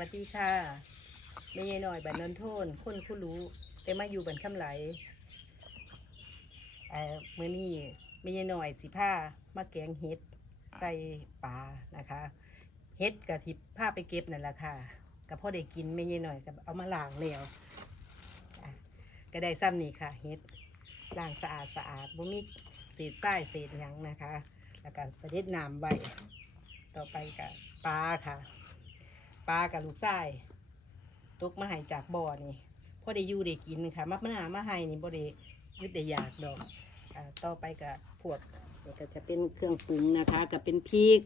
วัสดีค่ะไม่ยายหน่อยบันนนโทนคนผู้รู้แต่มาอยู่บันคำไหลเอ่อมื่อนี้ไม่ยายหน่อยสิผ้ามาแกงเห็ดใส่ปลานะคะเห็ดกับทิพผ้าไปเก็บนั่นแหละค่ะกับพ่อได้กินไม่ยายหน่อยกับเอามาล้างแล้วอะก็ได้ซ้ำนี่ค่ะเห็ดล้างสะอาดสะอาดบ่มีเศษทรายเศษหยังนะคะ แล้วก็เสด็จน้ำไว้ต่อไปกับปลาค่ะ ปลากับลูกไส้ตกมาให้จากบ่อนี่พอได้อยู่ได้กินค่ะมักมะนาวมาให้นี่บ่ได้ยึดได้อยากดอกอ่าต่อไปกับพวกนี่ก็จะเป็นเครื่องปรุงนะคะกับเป็นพริก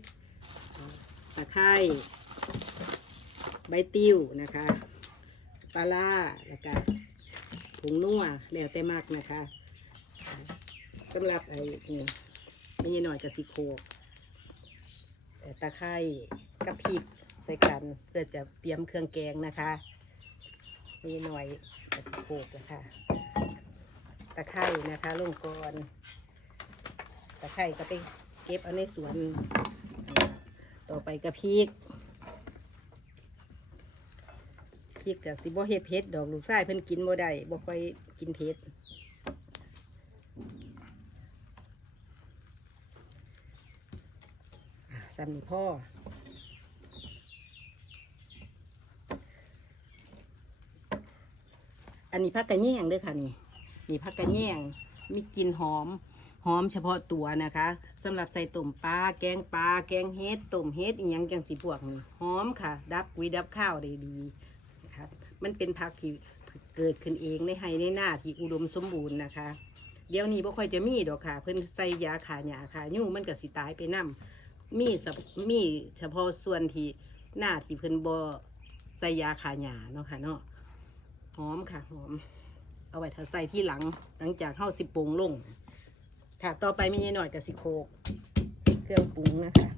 ตะไคร้ใบติ้วนะคะปลาล่าแล้วก็ผงนัวแล้วแต่มากนะคะสำหรับไอ้นี่ไม่ใช่หน่อยกับสิโคกแต่ตะไคร้กับพริก ส่กันเพื่อจะเตรียมเครื่องแกงนะคะมีหน่อยกระสิโกนะคะตะไคร่นะคะลงก่อนตะไคร่ก็ไปเก็บเอาในสวน ต่อไปกระพริกพริกกับสิบ่เฮ็ดเผ็ดดอกลูกชายเพิ่นกินบ่ได้บ่ค่อยกินเผ็ดอะซ้ำนี่พ่อ อันนี้ผักกระแยงด้วยค่ะนี่นี่ผักกระแยงมีกลิ่นหอมหอมเฉพาะตัวนะคะสำหรับใส่ต้มปลาแกงปลาแกงเฮ็ดต้มเฮ็ดอีหยังจังสีพวกนี่หอมค่ะ ดับกุยดับข้าวได้ดีนะคะมันเป็นผักที่เกิดขึ้นเองในไฮในหน้าที่อุดมสมบูรณ์นะคะ เดี๋ยวนี้บ่ค่อยจะมีดอกค่ะ เพิ่นใส่ยาขาหญ้าขายุ่งมันก็สิตายไปนํมีสับมีเฉพาะส่วนที่หน้าที่เพิ่นบ่ใส่ยาขาหญ้าเนาะค่ะเนาะ หอมค่ะหอม เอาไว้ถ้าใส่ที่หลัง หลังจากเข้าสิบปรุงลงค่ะต่อไปไม่ใช่หน่อยกับสิโคกเครื่องปรุงนะคะ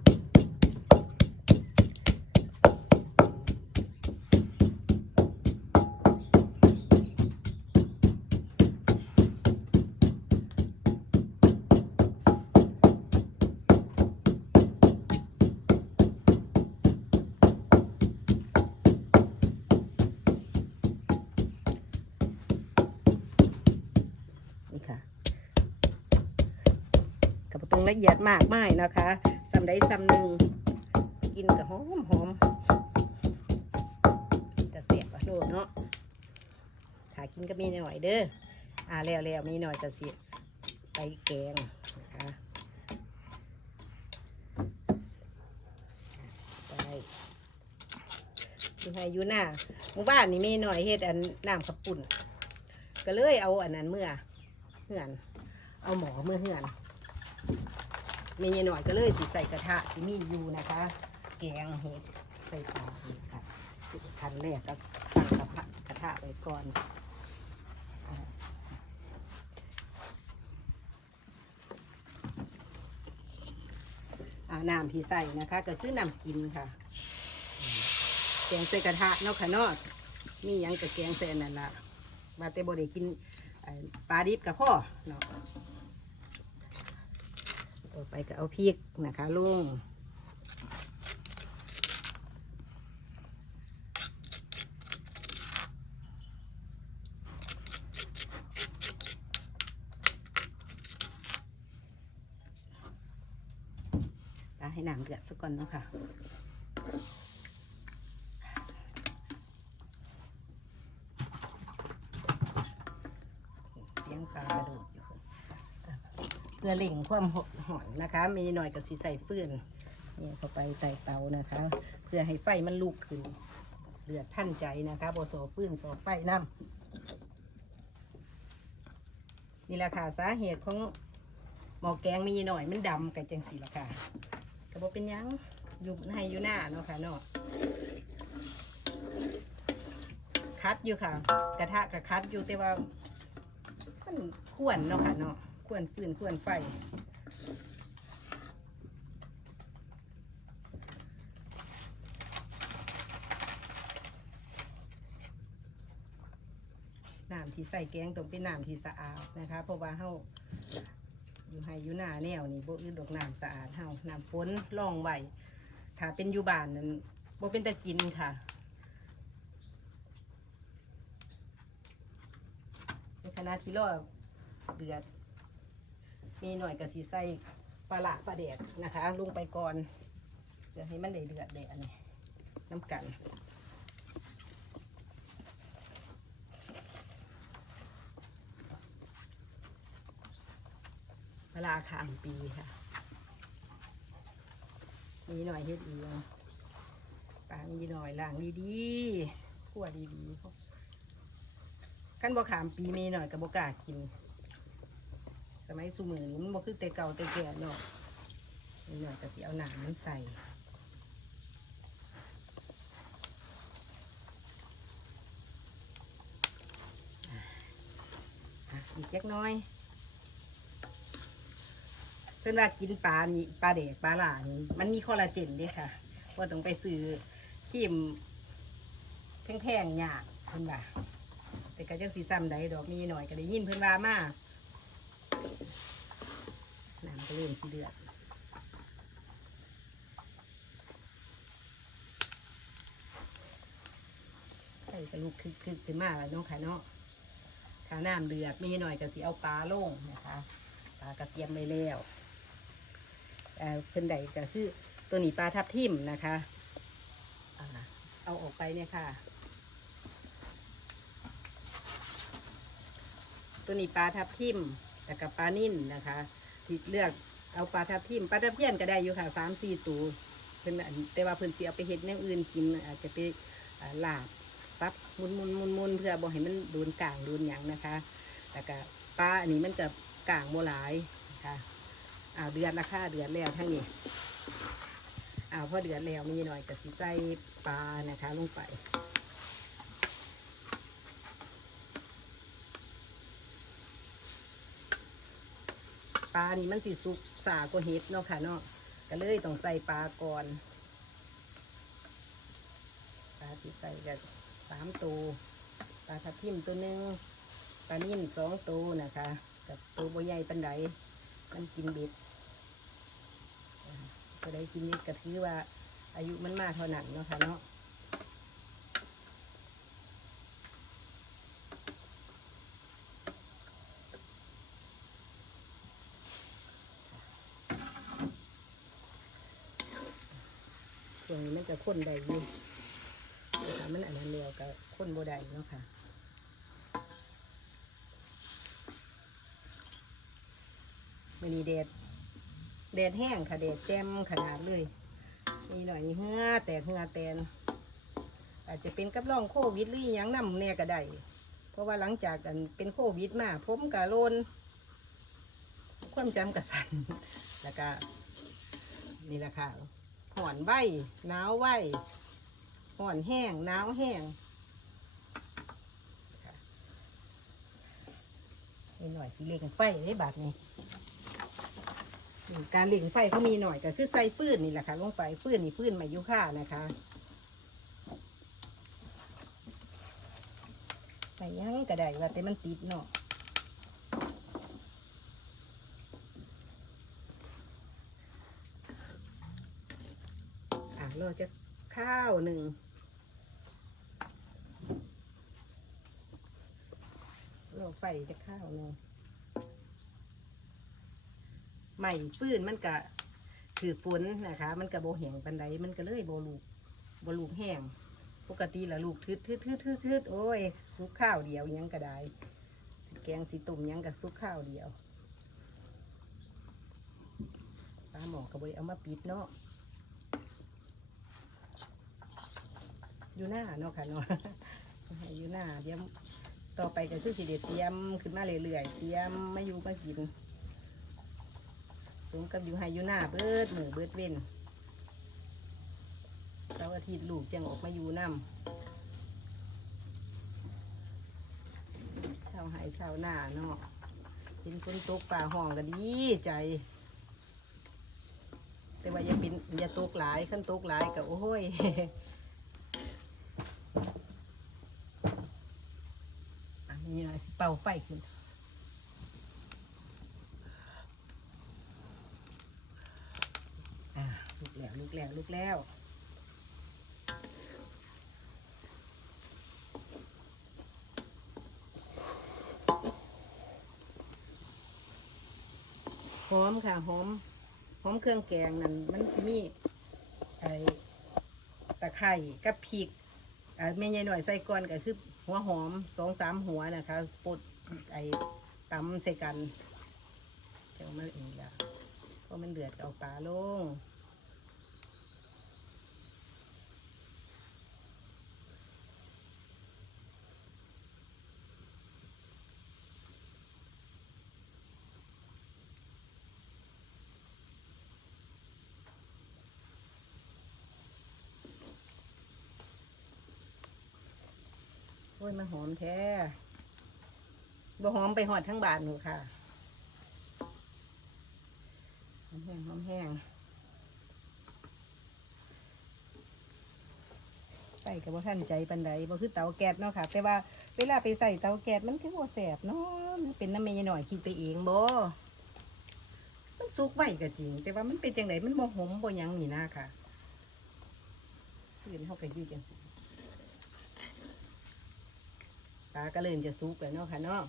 ละเอียดมากไม่นะคะสำได้สำหนึ่งกินกับหอมหอมจะเสียบอะโลเนาะขากินก็มีหน่อยเด้ออ่าแล้วแล้วมีหน่อยจะเสียบไปแกงนะคะไปยู่ให้อยู่หน้าหมู่บ้านนี่มีหน่อยเฮ็ดอันน้ำขับปุ่น ก็เลยเอาอันนั้นเมื่อเหื่อน เอาหมอเมื่อเหื่อน เมยหน่อยก็เลยสิใส่กระทะที่มีอยู่นะคะ แกงเห็ดใส่ปลาค่ะขั้นแรกก็ตั้งกระทะกระทะไว้ก่อนอาน้ำที่ใส่นะคะ ก็คือน้ำกินค่ะ แกงใส่กระทะเนาะค่ะเนาะมียังกับแกงใส่นั่นละมาแต่บริกินปลาดิบกับพ่อเนาะ ต่อไปก็เอาพริกนะคะลุงให้น้ำเดือดสักก่อนเนาะค่ะเสียงปลากระโดดอยู่ เพื่อเล่งความหหอนนะคะ มีหน่อยกับสีใส่ฟืนเนี่ยเข้าไปใส่เตานะคะ เพื่อให้ไฟมันลุกขึ้นเดือดท่านใจนะคะบโซฟืนโซไฟน้ำนี่แหละค่ะสาเหตุของหมอแกงมีหน่อยมันดำกับจังสีละค่ะกระบอกเป็นยังอยู่ให้อยู่หน้าเนาะค่ะเนาะคัดอยู่ค่ะ กระทะกับคัดอยู่แต่ว่ามันควรเนาะค่ะเนาะ ควรฟืนควรไฟน้ำที่ใส่แกงต้องเป็นน้ำที่สะอาดนะคะ เพราะว่าเฮาอยู่ให้อยู่หน้าแนวนี่โบ่อืดดอกน้ำสะอาดเฮาน้ำฝนล่องไหวถ้าเป็นอยู่บ้านนั้นโบเป็นตะกินค่ะในขณะที่รอเดือด มีหน่อยกับสีใส่ปลาละปลาแดกนะคะ ลงไปก่อน เดี๋ยวให้มันได้เดือดแดดนี่น้ำกันปลาร้าขามปีค่ะ มีหน่อยเฮ็ดเองปางมีหน่อยล้างดีๆขั่วดีๆขั้นบ่ขามปีมีหน่อยกับบ่กล้ากิน สมัยสมือนี้มันบ่คือแต่เก่าแต่แก่เนาะมีหน่อยก็สิเอาหนามมันใส่อีกเล็กน้อย เพื่อนว่ากินปลานี่ปลาเด็กปลาหลานี่มันมีคอลลาเจนด้วยค่ะว่าต้องไปซื้อครีมแพงๆยากเพื่อนว่าแต่ก็จังสีซ้ำใดดอกมีหน่อยก็ได้ยินเพื่อนว่ามาน้ำ ก็เริ่มสีเดือดใส่กระลูกคึกๆขึ้นมาแล้วเนาะค่ะเนาะถ้าน้ำเดือดมีหน่อยก็สิเอาปลาลงนะคะปลากระเทียมไปแล้วเอ่อเพิ่นใดก็คือตัวนี้ปลาทับทิมนะคะเอาออกไปเนี่ยค่ะ ตัวนี้ปลาทับทิมแล้วกับปลานิ่นนะคะ ที่เลือกเอาปลาทับทิมปลาทับเพี้ยนก็ได้อยู่ค่ะสามสี่ตัวเพิ่นแต่ว่าเพิ่นสิเอาไปเฮ็ดแนวอื่นกินอาจจะไปอ่าลาบซับมุนมุนมุนมุนเพื่อบ่ให้มันโดนกลางโดนหยังนะคะแล้วก็ปลาอันนี้มันกับกลางโมหลายนะคะอ่าเดือดราคาเดือดแล้วทั้งนี้อ่าพอเดือดแล้วมีหน่อยกับสีใส่ปลานะคะลงไป ปลานี่มันสีสุกสากว่าเห็ดเนาะค่ะเนาะก็เลยต้องใส่ปลาก่อนปลาที่ใส่กันสามตัวปลาทับทิมตัวหนึ่งปลานิ่มสองตัวนะคะกับตัวใบใหญ่ปันไดมันกินบ็ดก็ได้กินบ็ดก็ถือว่าอายุมันมากเท่านั้นเนาะค่ะเนาะส่วนนี้มัน จะข้นได้อยู่แต่มันอันนั้นเดียวกับข้นโบได้เนาะค่ะมันนี่แดดแดดแห้งค่ะแดดแจ่มขนาดเลยมีหน่อยนี่เหือแตกเหือแตน อาจจะเป็นกับร่องโควิดหรือยังน้ำแน่ก็ได้เพราะว่าหลังจากกันเป็นโควิดมาผมกะโลนความจำกระสันแล้วก็นี่แหละค่ะ ห่อนใบหนาวใบห่อนแห้งหนาวแห้งนี่หน่อยสิเล็งไฟได้บาดนี้ การเล่งไฟเขามีหน่อยก็คือใส่ฟืนนี่แหละค่ะลงไปฟืนนี่ฟืนมายุค่านะคะไปยังก็ได้ว่าแต่มันติดเนาะอะเราจะข้าวหนึ่งเราไฟจะข้าวหนึ่งใหม่ฟื้นมันก็ถือฝนนะคะ มันก็โบแห้งปันไดมันก็เลยโบลูกโบลูกแห้งปกติละลูกทืดทืดทืดทืดทืดโอ้ยซุกข้าวเดียวยังก็ได้แกงสีตุ่มยังกับซุกข้าวเดียวปลาหมอกระบได้เอามาปิดเนาะ อยู่หน้าเนาะค่ะเนาะอยู่หน้าเดี๋ยวต่อไปก็คือสิเดเตรียมขึ้นมาเรื่อยๆเตรียมมาอยู่มากินสมกับอยู่ให้อยู่หน้าเบิดมือเบิดเว้นเสาร์อาทิตย์ลูกจังออกมาอยู่น้ำชาวไห้ชาวหน้าเนาะเห็นคนตกป่าห้องก็ดีใจ แต่ว่าอย่าเป็นอย่าตกหลายขั้นตกหลายก็โอ้ย สิเป่าไฟขึ้นลุกแล้วลุกแล้วลุกแล้วหอมค่ะหอมหอมเครื่องแกงนั่นมันสิมีไอตะไคร่กับพริก แม่ยายหน่อยใส่ก่อนก็คือหัวหอมสองสามหัวนะคะปดไอ้ตำใส่กันเจ้ามาอีกแล้วพอมันเดือดเอาปลาลง ยมันหอมแท้บ่หอมไปหอดทั้งบานหนูค่ะ หอมแห้งหอมแห้งใส่กับว่าท่านใจปันใดบ่คือเตาแก๊สเนาะค่ะ แต่ว่าเวลาไปใส่เตาแก๊สมันคือบ่แสบเนาะมันเป็นน้ำเมยหน่อยคิดไปเองบ่มันสุกไว้ก็จริง แต่ว่ามันเป็นจังไดมันบ่หอมบ่ยังนี่นะค่ะอื่นเฮาก็อยู่จัง ปลาก็เริ่มจะสุกแล้วเนาะค่ะเนาะ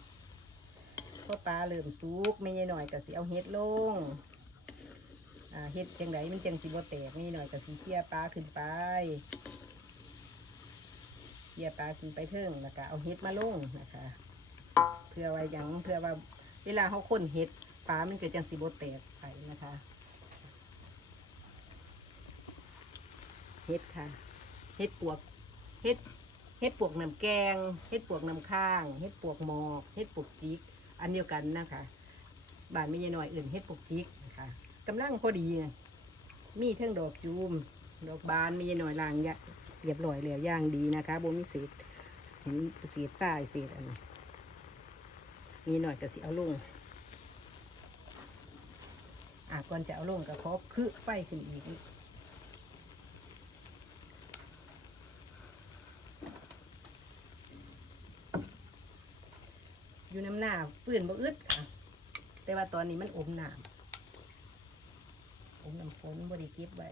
พอปลาเริ่มสุกไม่ใช่หน่อยก็สิเอาเฮ็ดลงเฮ็ดจังไดมันจังสิบ่แตกไม่ใช่หน่อยก็สิเคี่ยปลาขึ้นไปเคี่ยปลาขึ้นไปเทิงแล้วก็เอาเฮ็ดมาลงนะคะ เพื่อไว้ยังเพื่อว่าเวลาเขาค้นเฮ็ดปลามันก็จังสิบ่แตกไปนะคะเฮ็ดค่ะเฮ็ดปวกเฮ็ด เฮ็ดปวกน้ำแกง เฮ็ดปวกน้ำข้าง เฮ็ดปวกหมอกเฮ็ดปวกจิก อันเดียวกันนะคะบานไม่ยายน้อยอื่นเฮ็ดปวกจิกนะคะกำลังพอดีนะมีเท่งดอกจูม ดอกบานไม่ยายน้อยลางยะเรียบร้อยแล้วย่างดีนะคะโบมีเศษเห็นเศษทรายเศษอันนี้มีหน่อยก็สิเอาลงอะก่อนจะเอาลงก็ขอคือไฟขึ้นอีก อยู่น้ำหน้าปื้นบ่อึดค่ะแต่ว่าตอนนี้มันอมน้ำอมน้ำฝนบ่ได้เก็บไว้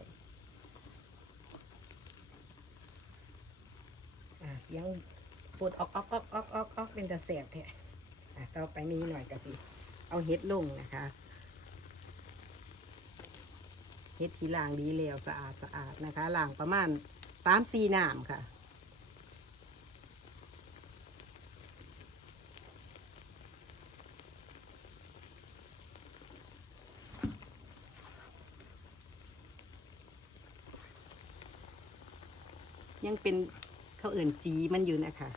เสียงปวดออกออกออกออกออกออกเป็นตะแสบแท้อะต่อไปมีหน่อยก็สิ เอาเฮ็ดลงนะคะเฮ็ดที่ล้างดีแล้วสะอาดสะอาดนะคะล้างประมาณสามสี่น้ำค่ะ ยังเป็นข้าวเอื่นจีมันอยู่นะคะ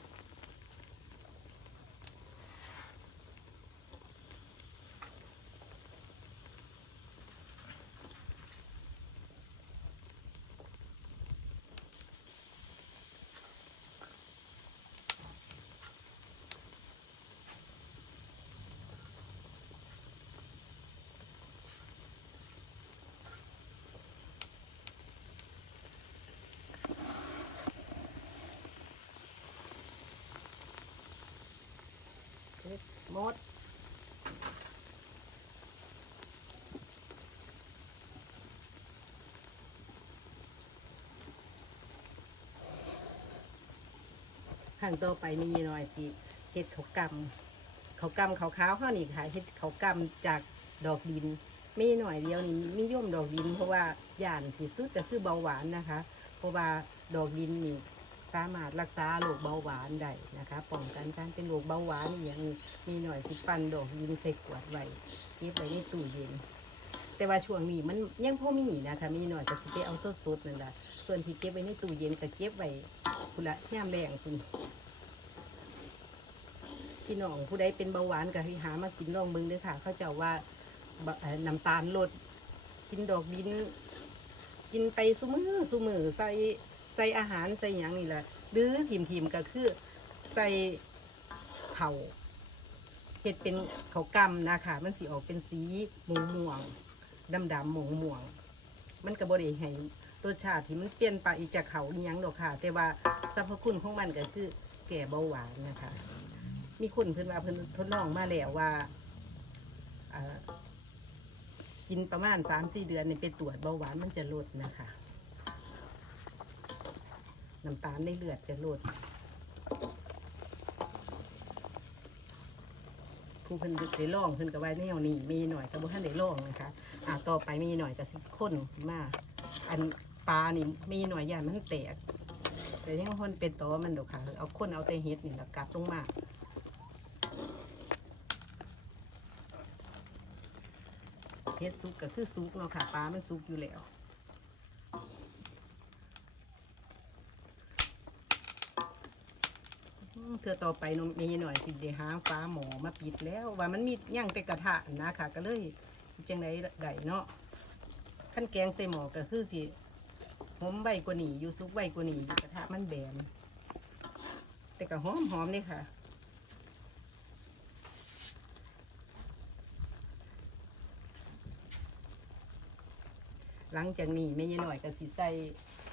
หมดขั้นต่อไปมีหน่อยสิเห็ดเขากำเขากำขาวๆข้านี่ค่ะเห็ดเขากำจากดอกดินไมีหน่อยเดียวนี่มีย่อมดอกดิน เพราะว่าย่านที่สุดก็คือเบาหวานนะคะ เพราะว่าดอกดินนี่ สามารถรักษาโรคเบาหวานได้นะคะป้องกันการเป็นโรคเบาหวานอย่างนี้มีหน่อยสิปันดอกดินใส่ขวดไว้เก็บไว้ในตู้เย็น แต่ว่าช่วงนี้มันยังพอมีนะคะมีหน่อยก็สิไปเอาสดๆนั่นแหละส่วนที่เก็บไว้ในตู้เย็นก็เก็บไว้คุณละย่ามแรงคุณพี่น้องผู้ใดเป็นเบาหวานก็ให้หามากินลองเบิ่งด้วยค่ะ เขาจะว่าน้ำตาลลด กินดอกดิน กินไปซุมือซุมือใส่ ใส่อาหารใส่หยังนี่แหละหรือทิมทิมๆก็คือใส่เข่าเห็ดเป็นเขากำนะคะมันสีออกเป็นสีม่วงม่วงดำดำๆม่วงม่วง มันก็บริให้รสชาติที่มันเปลี่ยนไปจากเขาอีหยังดอกค่ะ แต่ว่าสรรพคุณของมันก็คือแก่เบาหวานนะคะ มีคนเพิ่นว่าเพิ่นทดลองมาแล้วว่ากินประมาณสามสี่เดือนนี่ไปตรวจเบาหวานมันจะลดนะคะ น้ำตาลในเลือดจะลดผู้เพิ่นได้ลองเพิ่นก็ว่าแนวนี้มีหน่อยก็บ่ทันได้ลองนะคะอ่าต่อไปมีหน่อยก็สิข้นมาอันปลานี่มีหน่อยย่านมันแตกแต่ยังคนเป็นตอมันดอกค่ะ เอาข้นเอาแต่เฮ็ดนี่แล้วกลับลงมาเฮ็ดซุกก็คือซุกเนาะค่ะปลามันซุกอยู่แล้ว อืม เธอต่อไปนมมีหน่อยสิเดหาฟ้าหมอมาปิดแล้วว่ามันมีย่างแต่กระทะนะค่ะ ก็เลยจังไดได้เนาะขั้นแกงใส่หมอก็คือสิหอมใบกว่านี้อยู่ซุกใบกว่านี้กระทะมันแบนแต่ก็หอมหอมนี่ค่ะหลังจากนี้แม่ยายหน่อยก็สิใส่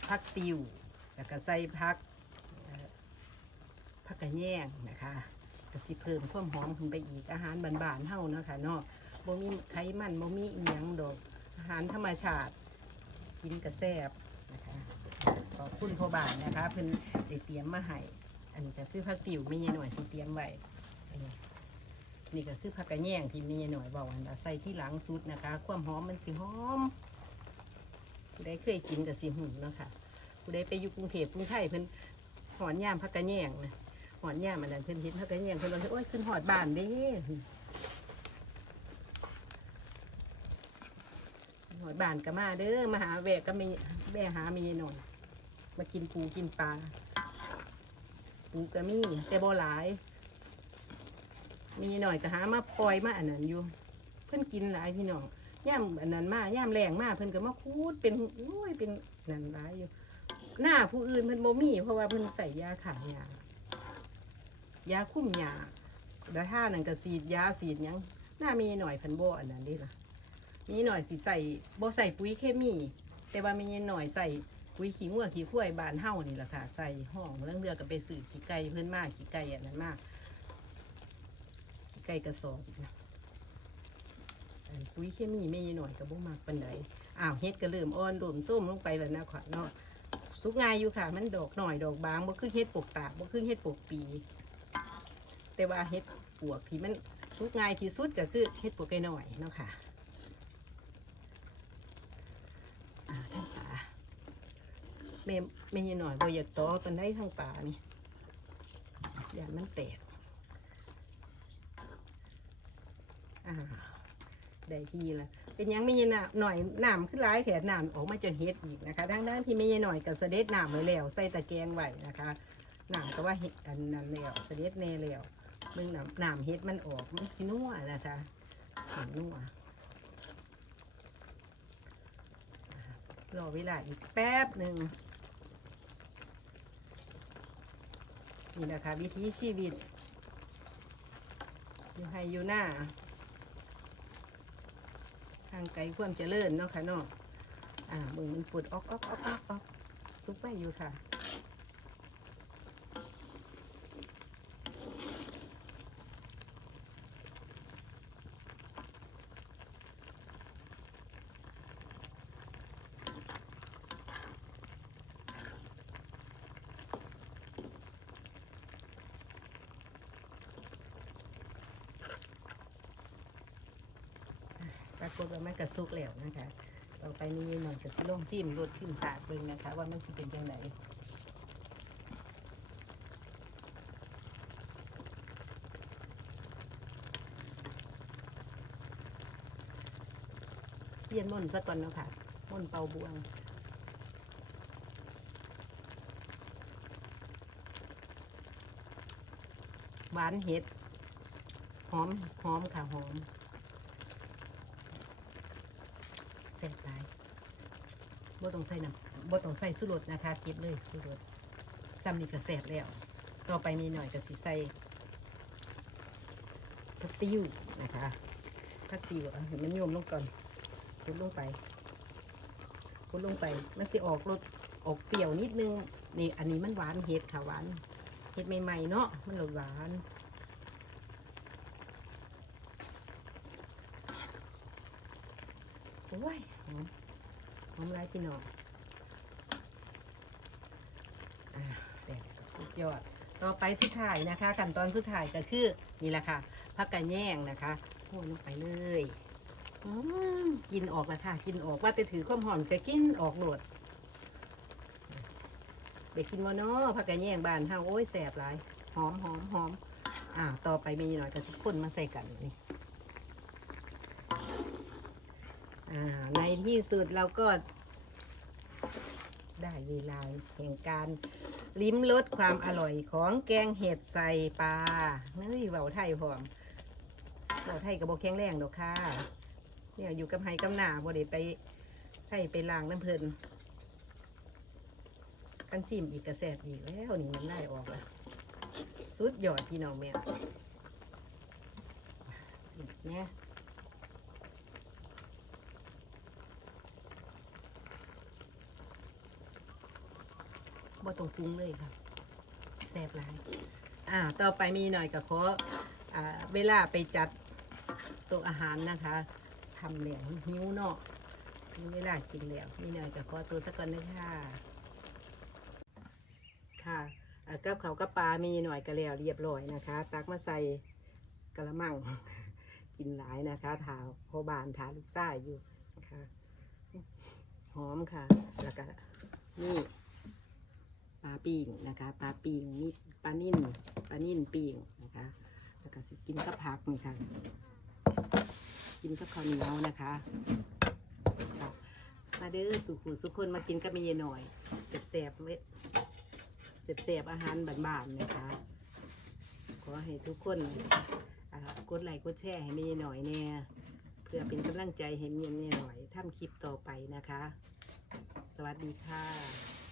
ผักติวแล้วก็ใส่ผัก ผักกระแยงนะคะก็สิเพิ่มความหอมขึ้นไปอีกอาหารบานๆเฮานะคะเนาะบ่มีไขมันบ่มีเอียงดอกอาหารธรรมชาติกินกระแซบนะคะขอบคุณพ่อบานนะคะ เพิ่นได้เตรียมมาให้อันนี้ก็คือผักติ๋วมีหน่อยสิเตรียมไว้อันนี้นี่ก็คือผักกระแยงที่มีหน่อยบอกว่าใส่ที่หลังสุดนะคะ ความหอมมันสิหอมผู้ใดเคยกินก็สิหูเนาะค่ะผู้ใดไปอยู่กรุงเทพกรุงไทยเพิ่นหอนย่ามผักกระแยงนะ หอนย่ามันนั่นเพิ่นเห็นเขาก็แย่งเพิ่นว่าโอ้ยขึ้นหอดบ้านเด้หอดบ้านก็มาเด้อมาหาแวะก็มีแวะหามีหน่อยมากินปูกินปลาปูก็มีแต่บ่หลาย มีหน่อยก็หามาปล่อยมาอันนั้นอยู่ เพิ่นกินหลายพี่น้องย่ามอันนั้นมาย่ามแรงมาเพิ่นก็มาคูดเป็นโอ้ยเป็นนั่นหลายอยู่ หน้าผู้อื่นเพิ่นบ่มีเพราะว่าเพิ่นใส่ยาขายยา ยาคุ้มยาแล้วถ้านั่นก็สีดยาสีดหยังหน้ามีหน่อยพันโบอันนั้นเดิล่ะ มีหน่อยสิใส่โบใส่ปุ๋ยเคมี แต่ว่ามีหน่อยใส่ปุ๋ยขี้งัวขี้ข้วยบานเฮ้านี่แหละค่ะ ใส่ห้องเรื่องเรือก็ไปสื่อขี้ไก่เพื่อนมากขี้ไก่อันนั้นมากขี้ไก่กระสอบอีกนะอันปุ๋ยเคมีไม่หน่อยก็บ่มากปันใดอ้าวเฮ็ดก็เริ่มอ่อนโดมส้มลงไปแล้วนะขวัญเนาะสุกง่ายอยู่ค่ะ มันดอกหน่อยดอกบางบ่คือเฮ็ดปกตากบ่คือเฮ็ดปกปี แต่ว่าเฮ็ดปวกที่มันสุกง่ายที่สุดก็คือเฮ็ดปวกไก่น้อยเนาะค่ะอ่าทั้งป่าแม่แม่ยายหน่อยบ่อยากต่อกันได้ทั้งป่านี่อย่ามันแตกอ่าได้ทีละเป็นยังไม่ยาหน่อยหน้ำขึ้นร้ายแขนน้ำออกมาจะเฮ็ดอีกนะคะทั้งด้านที่ไม่ยายหน่อยกับเสด็จหน้ำไว้แล้วใส่ตะแกรงไว้นะคะหนามก็ว่าเห็ดอันนั้นแล้วเสด็จแน่แล้ว มึงหนามหนามเห็ดมันออกมันสินัวนะคะเห็นนัวรอเวลาอีกแป๊บหนึ่งนี่นะคะวิถีชีวิต อยู่ให้อยู่หน้าทางไกลความเจริญเนาะค่ะเนาะอ่ามึงมันฝุดออกออกออกออกออกซุกไปอยู่ค่ะ ปรา กฏว่ามันกระซุกแล้วนะคะต่อไปนี้หน่อยจะสิลองซิมรสชิมสาดเบิ่งนะคะ ว่ามันสิเป็นยังไงเปลี่ยนม่นต์ซะก่อนเนาะค่ะม่นเป่าบวงหวานเห็ด หอม หอมค่ะ หอม แซ่บหลายบ่ต้องใส่น้ำบ่ต้องใส่สุรสนะคะเก็บเลยสุรสซ้ำนี่ก็แซ่บแล้ว ต่อไปมีหน่อยก็สิใส่ผักติ้วนะคะผักติ้วเอาให้มันโยมลงก่อนพุดลงไปพุดลงไป มันสิออกรสออกเปรี้ยวนิดนึงนี่อันนี้มันหวานเห็ดค่ะหวานเห็ดใหม่ๆเนาะมันรสหวาน โอ้ยหอม หอมไรพี่น้องอ่าแดดสุดยอด ต่อไปสุดท้ายนะคะขั้นตอนสุดท้ายก็คือนี่แหละค่ะผักกระแยงนะคะโรยลงไปเลยอืมกินออกแล้วค่ะ กินออกว่าแต่ถือความหอมจะกินออกโหลดเด็กกินมอนอผักกระแยงบานเฮาโอ้ยแสบหลายหอมหอมหอมอ่า ต่อไปมีหน่อยกับสิคนมาใส่กันนี่ อ่าในที่สุดเราก็ ได้เวลาแห่งการลิ้มรสความอร่อยของแกงเห็ดใส่ปลาเฮ้ยเบาไทยพร้อมเบาไทยกับโบแข็งแรงดอกค่ะ เนี่ยอยู่กับไฮกับหนาบ่ได้ไปไทยไปล้างน้ำเพลินกันซิมอีกกระแสบอีกแล้วนี่มันได้ออกแล้วสุดยอดพี่น้องแม่เนี่ย บ่ต้องปรุงเลยค่ะแซ่บหลายอ่าต่อไปมีหน่อยกับขออ่าเวลาไปจัดโต๊ะอาหารนะคะทำแล้วหิ้วเนาะมีเวลากินแล้วมีหน่อยกับขอตัวสักก่อนนะคะค่ะกับเขากับปลามีหน่อยก็แล้วเรียบร้อยนะคะ ตักมาใส่กระมังกินหลายนะคะถาพ่อบานถาลูกซ่ายอยู่นะคะหอมค่ะ แล้วก็นี่ ปลาปิ่งนะคะปลาปิ่งนี่ปลานิ่นปลานิ่นปิ่งนะคะแล้วก็กินกับผักนี่ค่ะกินกับข้าวเหนียวนะคะมาเด้อสุขุสุขคนมากินกับเมียหน่อยแสบๆเม็ดแสบอาหารบ้านๆนะคะขอให้ทุกคนกดไลค์กดแชร์ให้เมียหน่อยแน่เพื่อเป็นกำลังใจให้เมียหน่อยทำคลิปต่อไปนะคะ สวัสดีค่ะ